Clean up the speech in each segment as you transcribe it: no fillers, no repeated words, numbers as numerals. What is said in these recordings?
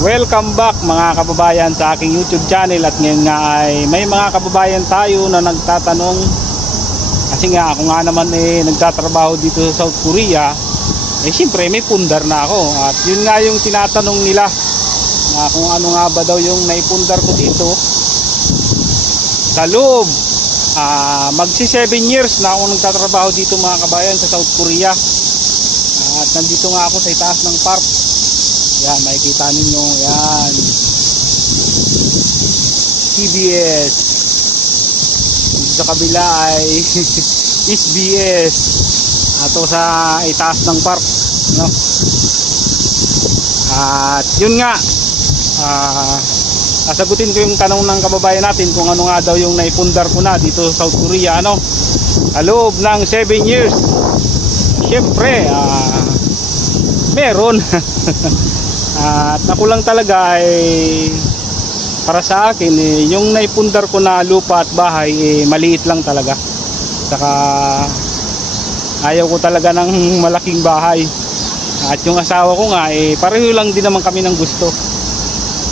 Welcome back mga kababayan sa aking YouTube channel. At ngayon nga ay may mga kababayan tayo na nagtatanong, kasi nga ako nga naman nagtatrabaho dito sa South Korea, siyempre may pundar na ako. At yun nga yung tinatanong nila na kung ano nga ba daw yung naipundar ko dito sa loob. Magsi 7 years na ako nagtatrabaho dito mga kabayan sa South Korea. At nandito nga ako sa itaas ng park. Yan, makikita ninyo, yan, TBS. Sa kabila ay SBS. Ato sa itaas ng park, no? At yun nga, sasagutin ko yung tanong ng kababayan natin kung ano nga daw yung naipundar ko na dito sa South Korea, ano, sa loob ng 7 years. Siyempre, meron. At ako lang talaga ay para sa akin yung naipundar ko na lupa at bahay maliit lang talaga. Saka ayaw ko talaga ng malaking bahay. At yung asawa ko nga pareho lang din naman kami ng gusto.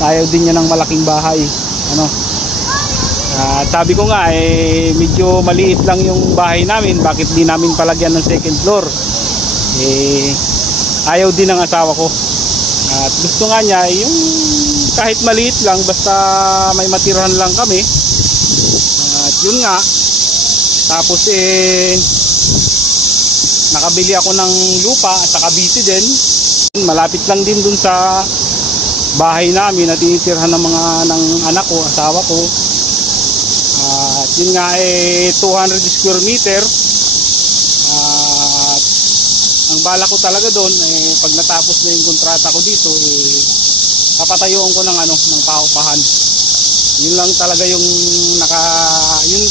Ayaw din niya ng malaking bahay, ano. At sabi ko nga medyo maliit lang yung bahay namin, bakit di namin palagyan ng second floor? Ayaw din ng asawa ko. At gusto nga niya yung kahit maliit lang, basta may matirahan lang kami. At yun nga, tapos nakabili ako ng lupa sa Cavite din. Malapit lang din dun sa bahay namin na tinitirhan ng anak ko, asawa ko. At yun nga 200 square meter. Ang bala ko talaga doon pag natapos na yung kontrata ko dito papatayuan ko ng paupahan. Yun lang talaga yung yun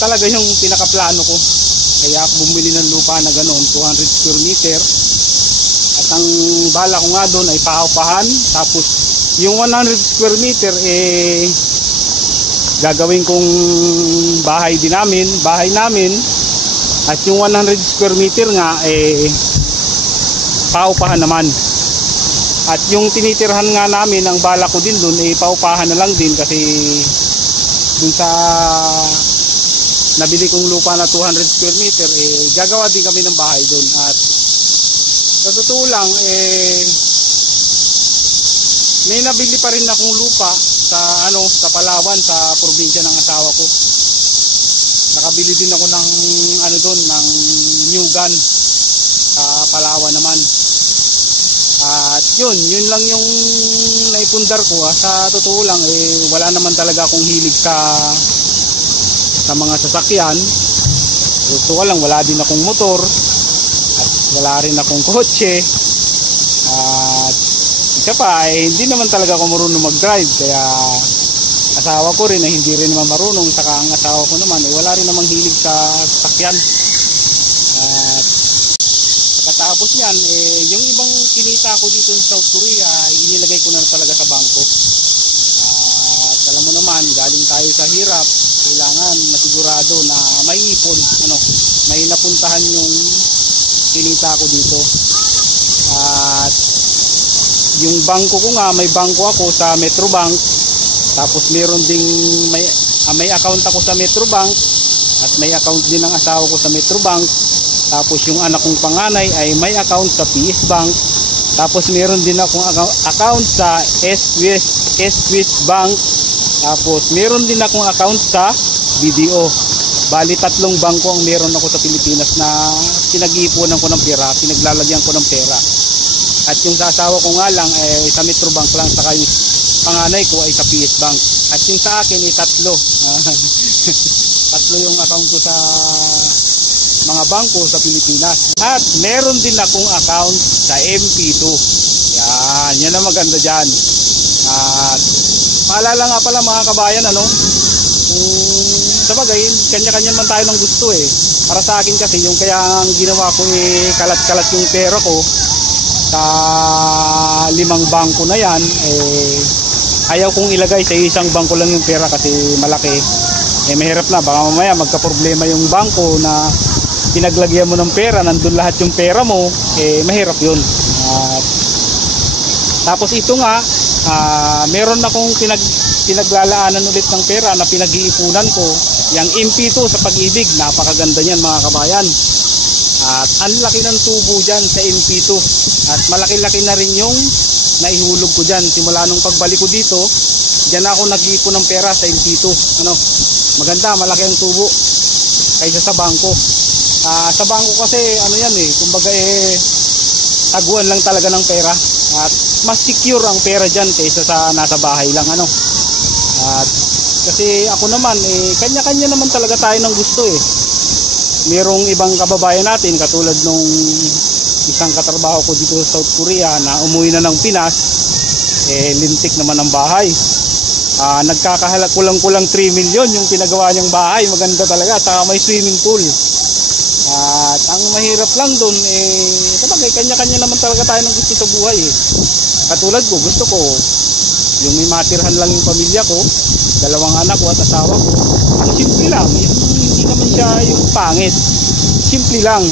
talaga yung pinakaplano ko. Kaya ako bumili ng lupa na ganoon, 200 square meter. At ang bala ko nga doon ay paupahan, tapos yung 100 square meter gagawin kong bahay namin. At yung 100 square meter nga paupahan naman. At yung tinitirhan nga namin, ang bala ko din doon paupahan na lang din, kasi dun sa nabili kong lupa na 200 square meter gagawa din kami ng bahay doon. At sa totoo lang may nabili pa rin akong lupa sa Palawan, sa probinsya ng asawa ko. Nakabili din ako ng doon, ng New Gun sa Palawan naman. At yun lang yung naipundar ko. Sa totoo lang wala naman talaga akong hilig sa mga sasakyan. Totoo lang, wala din akong motor at wala rin akong kotse. At isa pa hindi naman talaga ako marunong mag-drive, kaya asawa ko rin hindi rin naman marunong. Saka ang asawa ko naman wala rin namang hilig sa sasakyan. At pagkatapos yan yung ibang kinita ko dito sa South Korea inilagay ko na talaga sa bangko. At alam mo naman, galing tayo sa hirap, kailangan masigurado na may ipon, may napuntahan yung kinita ko dito. At yung bangko ko nga, may bangko ako sa Metrobank. Tapos meron ding may account ako sa Metrobank, at may account din ng asawa ko sa Metrobank. Tapos yung anak kong panganay ay may account sa PS Bank. Tapos meron din akong account sa S-Swiss Bank. Tapos meron din akong account sa BDO. Bali 3 bangko ang meron ako sa Pilipinas na pinag-iipunan ko ng pera, pinaglalagyan ko ng pera. At yung sa asawa ko nga lang sa Metrobank lang, saka yung panganay ko ay sa PS Bank. At yung sa akin 3. 3 yung account ko sa mga bangko sa Pilipinas. At meron din akong account sa MP2. Yan ang maganda dyan. At paalala nga pala mga kabayan, sabagay, kanya-kanya man tayo ng gusto Para sa akin kasi, yung kaya ang ginawa ko kalat-kalat yung pera ko sa 5 bangko na yan, ayaw kong ilagay sa isang bangko lang yung pera kasi malaki. Mahirap na, baka mamaya magka-problema yung bangko na pinaglagyan mo ng pera, nandun lahat yung pera mo, mahirap yun. Tapos ito nga, meron akong pinaglalaanan ulit ng pera na pinag-iipunan ko. Yung MP2 sa Pag-ibig, napakaganda niyan mga kabayan. At ang laki ng tubo dyan sa MP2. At malaki-laki na rin yung naihulog ko dyan. Simula nung pagbalik ko dito, dyan ako nag-iipon ng pera sa MP2. Maganda, malaki ang tubo kaysa sa bangko. Sa bangko kasi yan kumbaga taguan lang talaga ng pera. At mas secure ang pera dyan kaysa sa nasa bahay lang At kasi ako naman kanya-kanya naman talaga tayo ng gusto Merong ibang kababayan natin katulad nung isang katrabaho ko dito sa South Korea na umuwi na ng Pinas, lintik naman ang bahay. Nagkakahala kulang-kulang 3 million yung pinagawa niyang bahay. Maganda talaga, saka may swimming pool. At ang mahirap lang doon kapag kanya-kanya naman talaga tayo ng gusto sa buhay Katulad ko, gusto ko yung may matirhan lang yung pamilya ko, 2 anak ko at asawa ko. Ang simple lang, hindi naman siya yung pangit. Simple lang.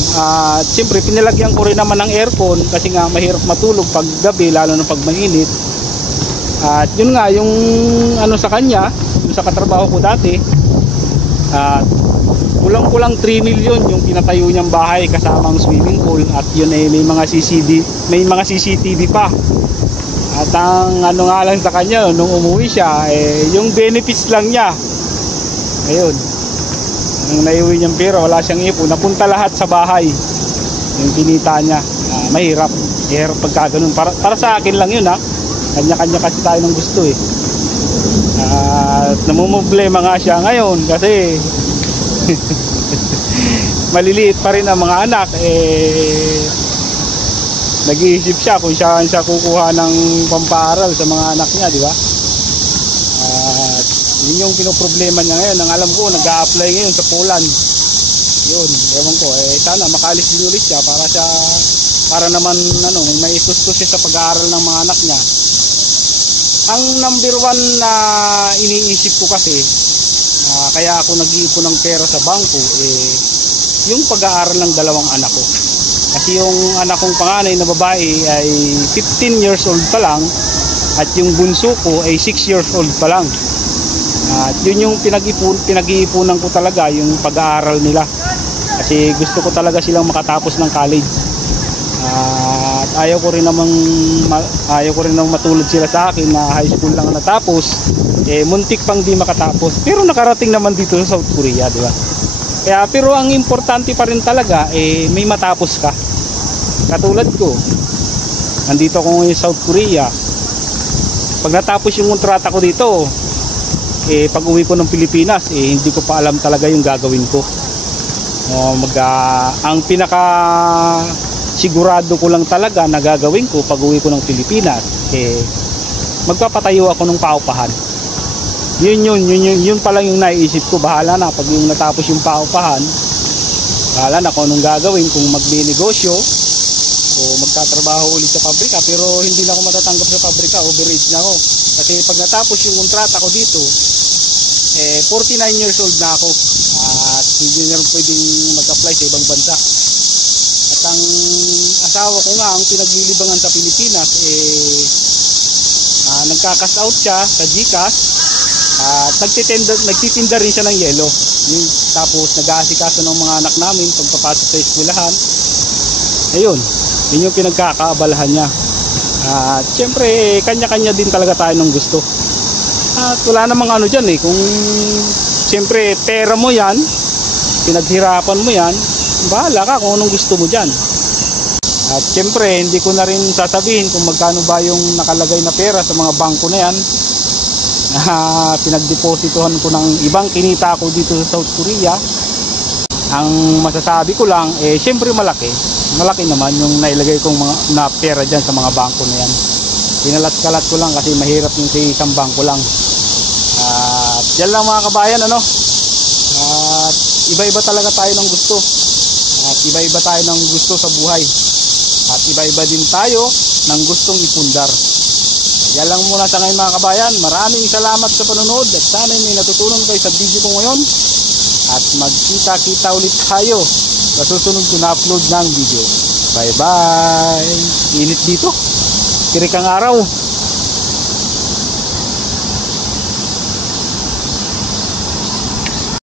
Siyempre pinalagyan ko rin naman ng aircon kasi nga mahirap matulog pag gabi, lalo na pag mainit. At yun nga yung sa kanya, yung sa katrabaho ko dati, kulang-kulang 3 million yung pinatayo niyang bahay kasamang swimming pool. At yun may mga CCTV pa. At ang nga lang sa kanya nung umuwi siya, yung benefits lang niya. Ayun, ang naiuwi niyang pera, wala siyang ipon, napunta lahat sa bahay yung kinita niya. Mahirap pagka ganun. Para sa akin lang yun kanya-kanya kasi tayo ng gusto at namumblema nga siya ngayon kasi maliliit pa rin ang mga anak. Nag-iisip siya kung saan siya kukuha ng pampaaral sa mga anak niya, di ba? At yun yung pinoproblema niya ngayon. Ang alam ko, nag-a-apply ngayon sa Poland. Yun, ewan ko, sana makaalis din ulit siya para naman may maitustos siya sa pag-aaral ng mga anak niya. Ang number 1 na iniisip ko kasi, kaya ako nag-iipon ng pera sa bangko, yung pag-aaral ng 2 anak ko. Kasi yung anak kong panganay na babae ay 15 years old pa lang, at yung bunso ko ay 6 years old pa lang. At yun yung pinag-iipunan ko talaga, yung pag-aaral nila. Kasi gusto ko talaga silang makatapos ng college. At ayaw ko rin namang matulad sila sa akin na high school lang natapos, muntik pang di makatapos. Pero nakarating naman dito sa South Korea, di ba? Pero ang importante pa rin talaga may matapos ka. Katulad ko, nandito ako ngayon sa South Korea. Pag natapos yung kontrata ko dito, pag uwi ko ng Pilipinas, hindi ko pa alam talaga yung gagawin ko. Ang pinaka sigurado ko lang talaga na gagawin ko pag uwi ko ng Pilipinas, magpapatayo ako ng paupahan. Yun pa lang yung naiisip ko. Bahala na pag yung natapos yung paupahan, bahala na kung anong gagawin, kung magbinegosyo o magtatrabaho ulit sa pabrika. Pero hindi na ako matatanggap sa pabrika, overage na ako. Kasi pag natapos yung kontrata ko dito, 49 years old na ako. At hindi na rin pwedeng mag-apply sa ibang bansa. At ang asawa ko nga, ang pinaglilibangan sa Pilipinas, nagka-cash out siya sa GCash. At nagtitinda rin siya ng yelo. Tapos nag-aasikaso ng mga anak namin pagpapasok sa eskwelahan. Ayun, yun yung pinagkakaabalahan niya. At syempre kanya-kanya din talaga tayo ng gusto. At wala namang dyan kung syempre pera mo yan, pinaghirapan mo yan, bahala ka kung anong gusto mo dyan. At syempre hindi ko na rin sasabihin kung magkano ba yung nakalagay na pera sa mga bangko na yan. Pinagdepositohan ko ng ibang kinita ko dito sa South Korea. Ang masasabi ko lang, syempre malaki naman yung nailagay kong na pera dyan sa mga bangko na yan. Pinalat-kalat ko lang kasi mahirap yung sa isang bangko lang. At yan lang mga kabayan, at iba-iba talaga tayo ng gusto. At iba-iba tayo ng gusto sa buhay. At iba-iba din tayo ng gustong ipundar. Yan lang muna sa ngayon mga kabayan. Maraming salamat sa panonood at sana may natutunan kayo sa video ko ngayon. At magkita-kita ulit tayo sa susunod ko na upload ng video. Bye bye. Init dito. Tirik ang araw.